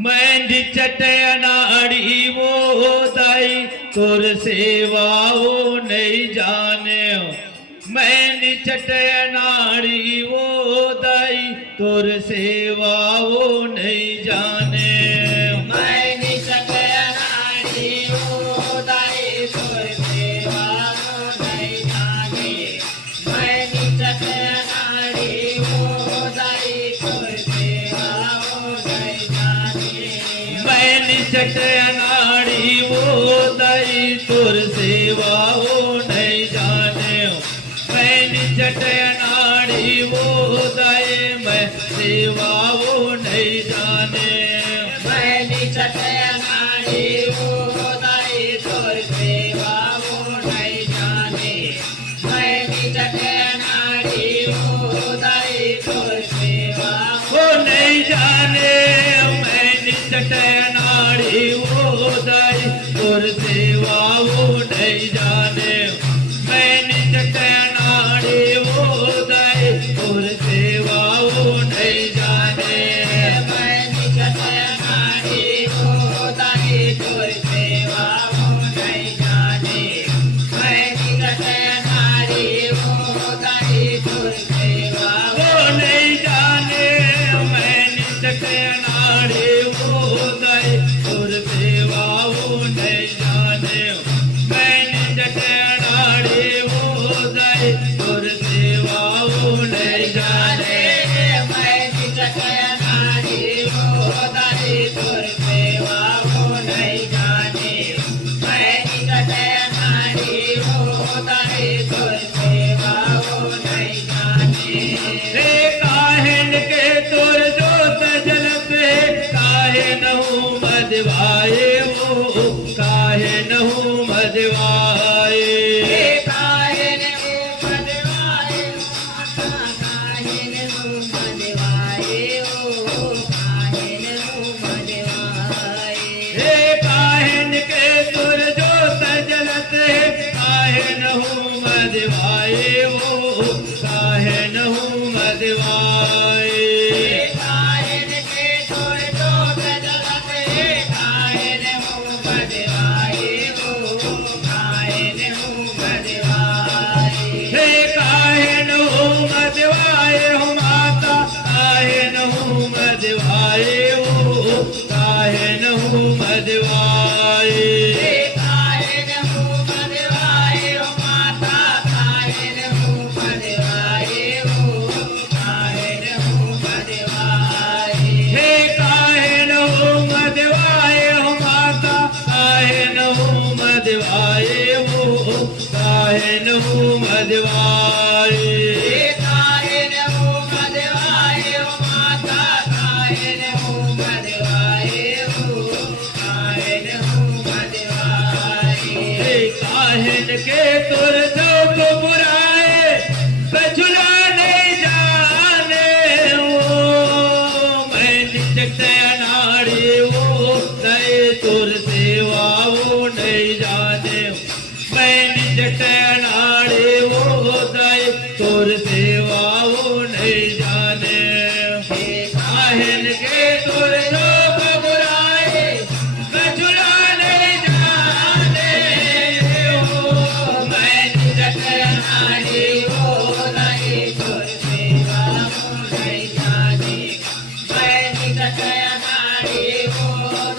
मैं निचट अनाड़ी वो दाई तुर सेवा वो नहीं जाने। मैं निचट अनाड़ी वो दाई तुर सेवा वो नहीं जाने। मैं निचट अनाड़ी वो दाई तुर सेवा वो नहीं जाने। मैं निचट अनाड़ी वो दाई तुर सेवा वो नहीं जाने। मैं निचट अनाड़ी वो दाई तुर सेवा वो नहीं जाने। मैं निचट अनाड़ी वो दाई मैं सेवा वो नहीं जाने। मैं निचट अनाड़ी वो दाई तुर सेवा वो नहीं जाने। मैं निचट अनाड़ी वो दाई तुर सेवा वो नहीं जाने। मैं निचट अनाड़ी वो दाई तुर सेवा वो नहीं जाने। मैं निचट अनाड़ी वो दाई तुर सेवा वो नहीं जाने। मैं निचट अनाड़ी वो दाई तुर सेवा वो नहीं जाने। मैं निचट अनाड़ी वो दाई तुर सेवा वो नहीं जाने। मैं निचट अनाड़ी वो दाई तुर सेवा वो नहीं जाने। मैं निचट अनाड़ी वो दाई तुर सेवा वो नहीं जाने। मैं निचट अनाड़ी वो दाई तुर सेवा वो नहीं जाने। मैं निचट अनाड़ी वो दाई तुर सेवा वो नहीं जाने। हे काहिन के तुर जोत जलत है। काहे नहु मधवाए वो काहे नहु मधवाए। काहिन हो मधवाए माता काहिन हो मधवाए ओ काहिन हो मधवाए। हे काहिन के तुर जोत जलत है। काहे नहु मधवाए वो काहे नहु मधवाए। काहिन के तुर जोत जलत है। काहिन हो मधवाए ओ काहिन हो मधवाए। हे काहे नहु मधवाए हो माता काहे नहु मधवाए वो काहे नहु मधवाए। काहिन हो मधवाए ओ माता काहिन हो मधवाए ओ काहिन हो मधवाए। हे काहे नहु मधवाए हो माता काहे नहु मधवाए वो काहे नहु मधवाए। काहिन हो मधवाए ओ माता काहिन हो मधवाए ओ काहिन हो मधवाए। हे काहिन के तुर जो बुराए बजुला नहीं जाने। वो मैं निचट अनाड़ी वो दाई तुर सेवा वो नहीं जाने। मैं निचट अनाड़ी वो दाई तुर सेवा वो नहीं जाने। काहिन के तुर जो बुराए बजुला नहीं जाने। वो मैं निचट अनाड़ी वो दाई तुर सेवा वो नहीं जाने। मैं निचट अनाड़ी वो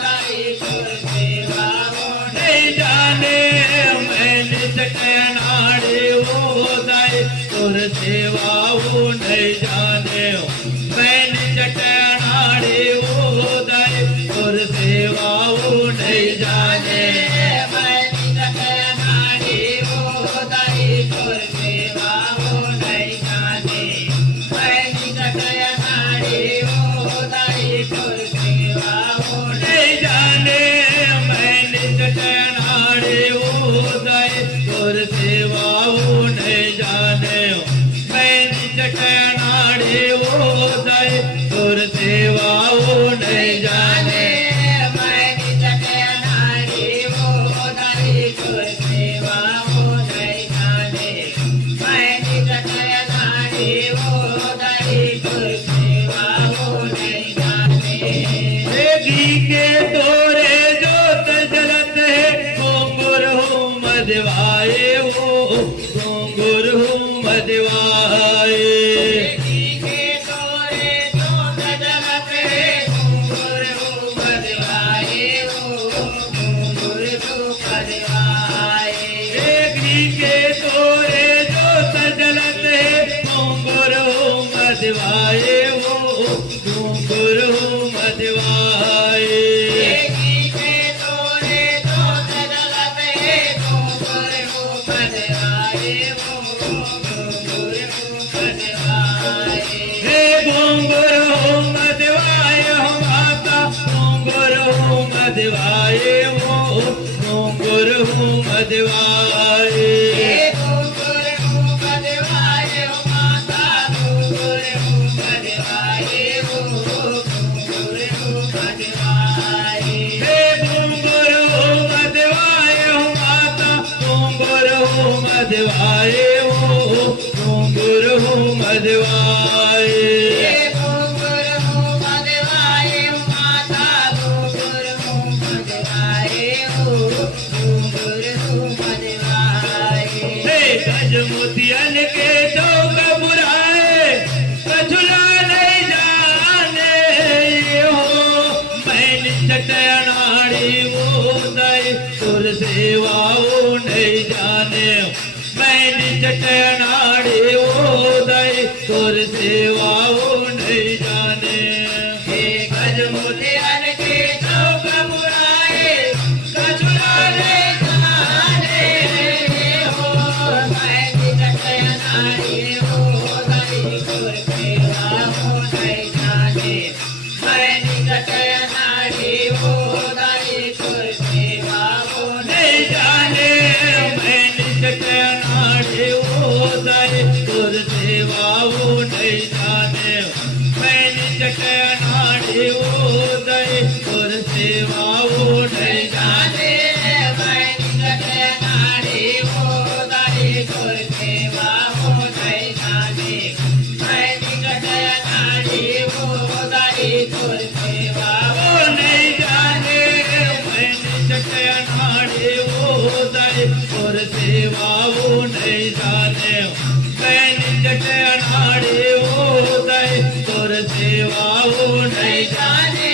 दाई तुर सेवा वो नहीं जाने। मैं निचट अनाड़ी वो दाई तुर सेवा वो नहीं जाने। मैं निचट अनाड़ी वो दाई तुर सेवा वो नहीं जाने। मैं निचट अनाड़ी वो दाई तुर सेवा वो नहीं जाने। मैं निचट अनाड़ी वो दाई तुर सेवा वो नहीं जाने। मैं निचट अनाड़ी वो दाई तुर सेवा वो नहीं जाने। मैं निचट अनाड़ी वो दाई तुर सेवा वो नहीं जाने। मैं निचट अनाड़ी वो दाई तुर सेवा वो नहीं जाने। मैं निचट अनाड़ी वो दाई तुर सेवा वो नहीं जाने। हे घी घुंघरू मधवाए घुंघरू मधवाए माता घुंघरू मधवाए घुंघरू मधवाए हे गज मोतियन के चौक बुराए कछुला नहीं जाने हो मैंने चटनाड़ी मोदाई तुर सेवाओ नहीं जाने मैंने चटनाड़ी मोदाई तुर सेवाओ नहीं जाने हे गज मोतियन के चौक बुराए कछुला नहीं जाने हो मैं चटनाड़ी हो दई तुर सेवाओ नहीं जाने मैं चटनाड़ी हो दई तुर सेवाओ नहीं जाने मैंने चटनाड़ी मोदाई तुर सेवाओ नहीं जाने मैंने चटनाड़ी मोदाई तुर सेवाओ नहीं जाने मैं चटनाड़ी हो दई तुर सेवाओ नहीं जाने मैं चटनाड़ी हो दई तुर सेवाओ ओ नहीं जाने मैंने चटनाड़ी मोदाई तुर सेवाओ नहीं जाने मैंने चटनाड़ी मोदाई तुर सेवाओ नहीं जाने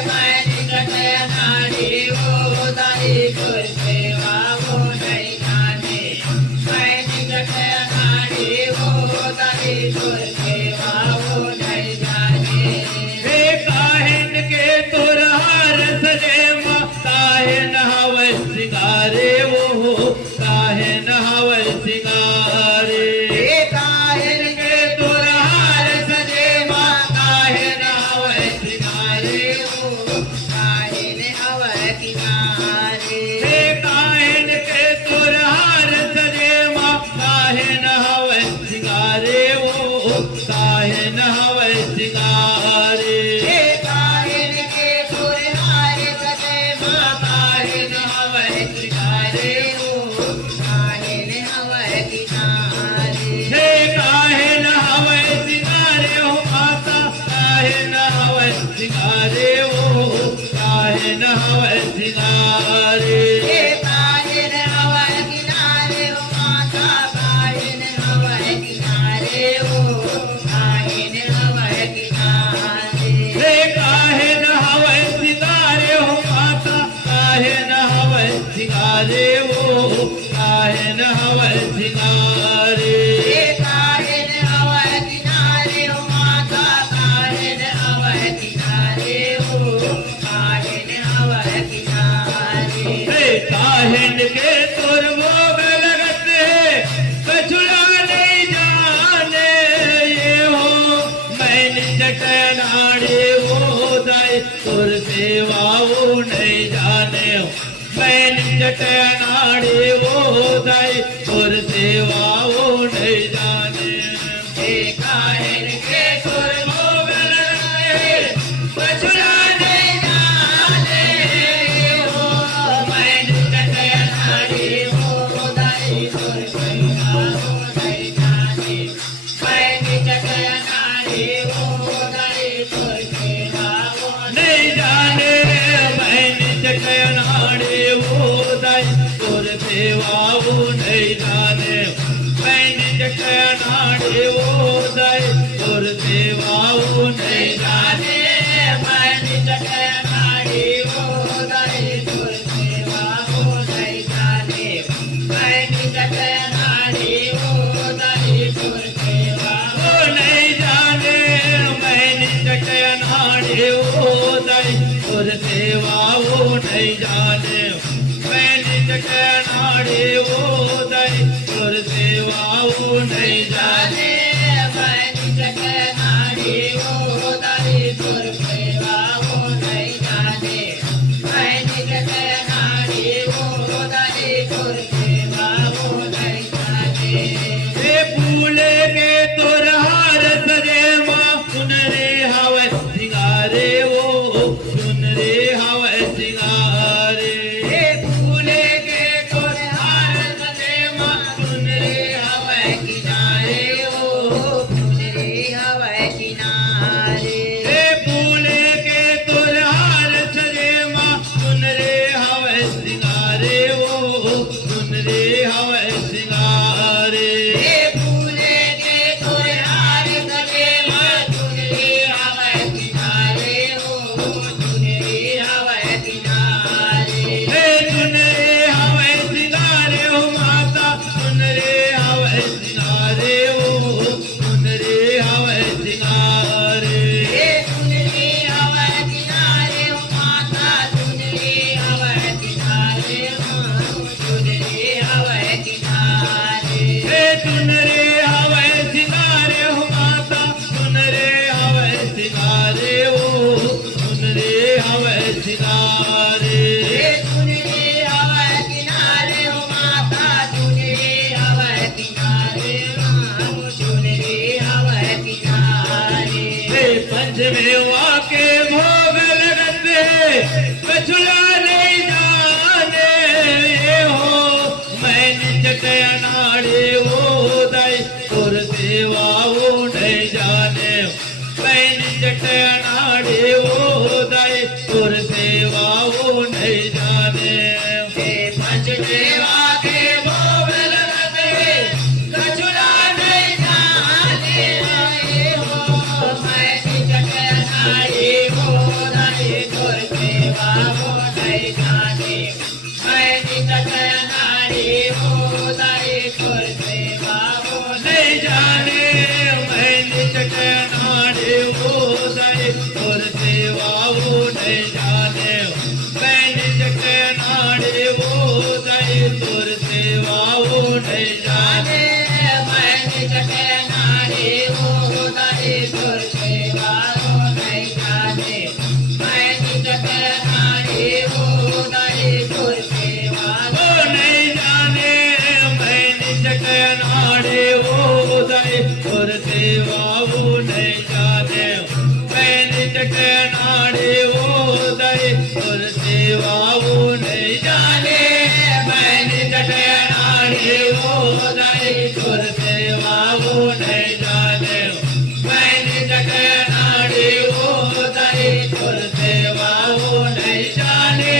मैं चटनाड़ी हो दई तुर सेवाओ नहीं जाने मैं चटनाड़ी हो दई तुर सेवाओ नहीं जाने हे काहिन के तुरहार सजे माँ काहिन हवै सिंगारे वो काहिन हवै सिंगारे हे काहिन के तुरहार सजे माँ काहिन हवै सिंगारे वो काहिन हवै किनारे हे काहिन के तुरहार सजे माँ काहिन हवै सिंगारे वो काहिन हवै सिंगारे हे काहिन के तुरहार सजे माँ काहिन हवै किनारे हो काहिन हवै किनारे हे काहिन हवै सिंगारे हो माता काहिन हवै सिंगारे हो काहिन हवै सिंगारे हे काहिन हवै किनारे हो माता काहिन हवै किनारे हो काहिन हवै किनारे हे काहिन हवै सिंगारे हो माता काहिन हवै सिंगारे हो काहिन हवै सिंगारे हे काहिन हवै किनारे हो माता काहिन हवै किनारे हो काहिन हवै किनारे हे काहिन के तुर भोग लगत है कछुला नहीं जाने ये हो मैंने चटनाड़ी वो दाई तुर सेवाओ नहीं जाने मैंने चटनाड़ी वो दाई तुर सेवाओ नहीं जाने हे काहिन के तुर भोग लगते कछुला नहीं जाने हो मैं चटनाड़ी हो दई तुर सेवाओ नहीं जाने मैं चटनाड़ी हो दई तुर सेवाओ नहीं जाने मैंने चटनाड़ी वो दाई तुर सेवाओ नहीं जाने मैंने चटनाड़ी वो दाई तुर सेवाओ नहीं जाने मैं चटनाड़ी हो दई तुर सेवाओ नहीं जाने मैं चटनाड़ी हो दई तुर सेवाओ ओ नहीं जाने मैंने चटनाड़ी वो दाई तुर सेवाओ नहीं जाने मैंने चटनाड़ी वो दाई तुर सेवाओ नहीं जाने मैं चटनाड़ी हो दई तुर सेवाओ नहीं पंचमेवा के भोग लगते कछुला नहीं जाने हो मैं निज अनाड़े वो दाई और सेवा वो नहीं जाने मैं निज अनाड़े वो दाई और सेवा वो नहीं जाने पंचमेवा के भोग लगते कछुला नहीं जाने हो मैं निज अनाड़े वो दाई और सेवा वो नहीं जाने मैं निज अनाड़े वो दाई और सेवा वो नहीं जाने मैं निज अनाड़े वो दाई और सेवा वो नहीं जाने मैं निज अनाड़े वो दाई और सेवा वो नहीं जाने मैं निज अनाड़े वो दाई और सेवा वो नहीं जाने मैं निज अनाड़े वो दाई और सेवा वो नहीं जाने मैं निज अनाड़े वो दाई और सेवा वो नहीं जाने मैं निज अनाड़े वो दाई और सेवा वो नहीं जाने मैं निज अनाड़े वो दाई और सेवा वो नहीं जाने मैं निज अनाड़े वो दाई और सेवा वो नहीं जाने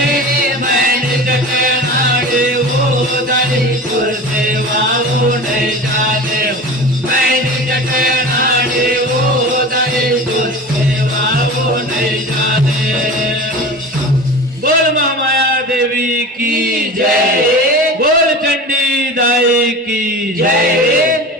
मैं निज अनाड़े वो दाई और सेवा वो नहीं जाने मैं निज अनाड़े वो दाई और सेवा वो नहीं जाने। बोल महामाया देवी की जय, बोल चंडी दाई की जय।